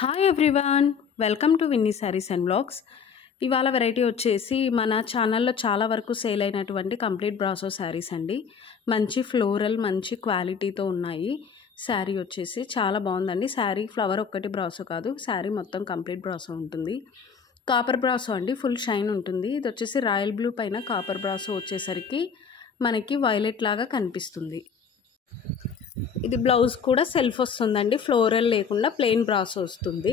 Hi everyone, welcome to Vinni sarees and blogs. ఇవాళ variety వచ్చేసి మన ఛానల్లో చాలా వరకు సేల్ అయినటువంటి కంప్లీట్ బ్రాసో శారీస్ అండి. మంచి ఫ్లోరల్, మంచి క్వాలిటీతో ఉన్నాయి. శారీ వచ్చేసి చాలా బాగుందండి. శారీ ఫ్లవర్ ఒక్కటి బ్రాసో కాదు, శారీ మొత్తం కంప్లీట్ బ్రాసో ఉంటుంది. కాపర్ బ్రాసో అండి, ఫుల్ షైన్ ఉంటుంది. ఇది వచ్చేసి రాయల్ బ్లూ పైన కాపర్ బ్రాసో వచ్చేసరికి మనకి వైలెట్ లాగా కనిపిస్తుంది. ఇది బ్లౌజ్ కూడా సెల్ఫ్ వస్తుందండి, ఫ్లోరల్ లేకుండా ప్లెయిన్ బ్రాసో వస్తుంది.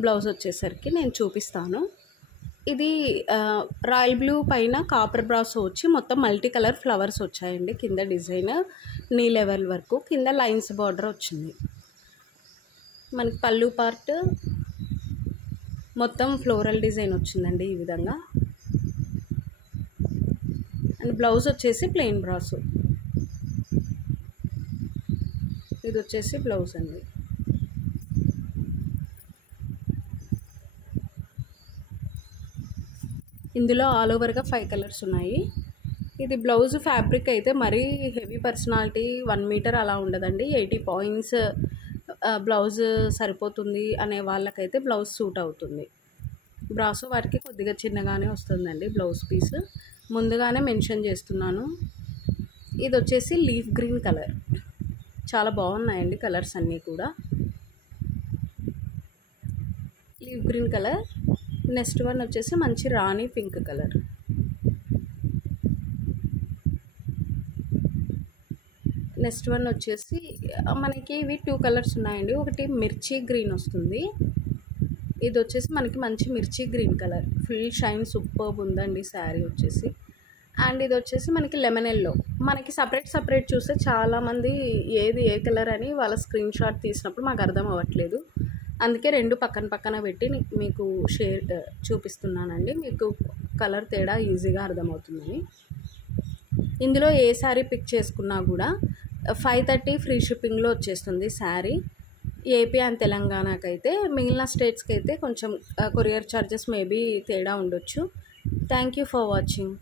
బ్లౌజ్ వచ్చేసరికి నేను చూపిస్తాను. ఇది రాయల్ బ్లూ పైన కాపర్ బ్రాసో వచ్చి మొత్తం మల్టీ కలర్ ఫ్లవర్స్ వచ్చాయండి. కింద డిజైన్ నీ లెవెల్ వరకు కింద లైన్స్ బార్డర్ వచ్చింది. మనకి పళ్ళు పార్ట్ మొత్తం ఫ్లోరల్ డిజైన్ వచ్చిందండి ఈ విధంగా. అండ్ బ్లౌజ్ వచ్చేసి ప్లెయిన్ బ్రాసో. ఇది వచ్చేసి బ్లౌజ్ అండి. ఇందులో ఆల్ ఓవర్గా 5 కలర్స్ ఉన్నాయి. ఇది బ్లౌజ్ ఫ్యాబ్రిక్ అయితే మరీ హెవీ పర్సనాలిటీ 1 మీటర్ అలా ఉండదండి. 80 పాయింట్స్ బ్లౌజ్ సరిపోతుంది అనే వాళ్ళకైతే బ్లౌజ్ సూట్ అవుతుంది. బ్రాసో వారికి కొద్దిగా చిన్నగానే వస్తుందండి బ్లౌజ్ పీస్. ముందుగానే మెన్షన్ చేస్తున్నాను. ఇది వచ్చేసి లీఫ్ గ్రీన్ కలర్. చాలా బాగున్నాయండి కలర్స్ అన్నీ కూడా. Leave green colour. Next one వచ్చేసి మంచి రాణి పింక్ కలర్. నెక్స్ట్ వన్ వచ్చేసి మనకి ఇవి 2 కలర్స్ ఉన్నాయండి. ఒకటి మిర్చి గ్రీన్ వస్తుంది. ఇది వచ్చేసి మనకి మంచి మిర్చి green colour. Full shine superb ఉందండి శారీ వచ్చేసి. అండ్ ఇది వచ్చేసి మనకి లెమన్ ఎల్లో. మనకి సపరేట్ చూస్తే చాలామంది ఏది ఏ కలర్ అని వాళ్ళ స్క్రీన్ షాట్ తీసినప్పుడు మాకు అర్థం అవ్వట్లేదు. అందుకే 2 పక్కన పెట్టి మీకు చూపిస్తున్నానండి. మీకు కలర్ తేడా ఈజీగా అర్థమవుతుందని. ఇందులో ఏ శారీ పిక్ చేసుకున్నా కూడా 530 ఫ్రీ షిప్పింగ్లో వచ్చేస్తుంది శారీ. ఏపీ అండ్ తెలంగాణకైతే, మిగిలిన స్టేట్స్కి అయితే కొంచెం కొరియర్ ఛార్జెస్ మేబీ తేడా ఉండొచ్చు. Thank you for watching.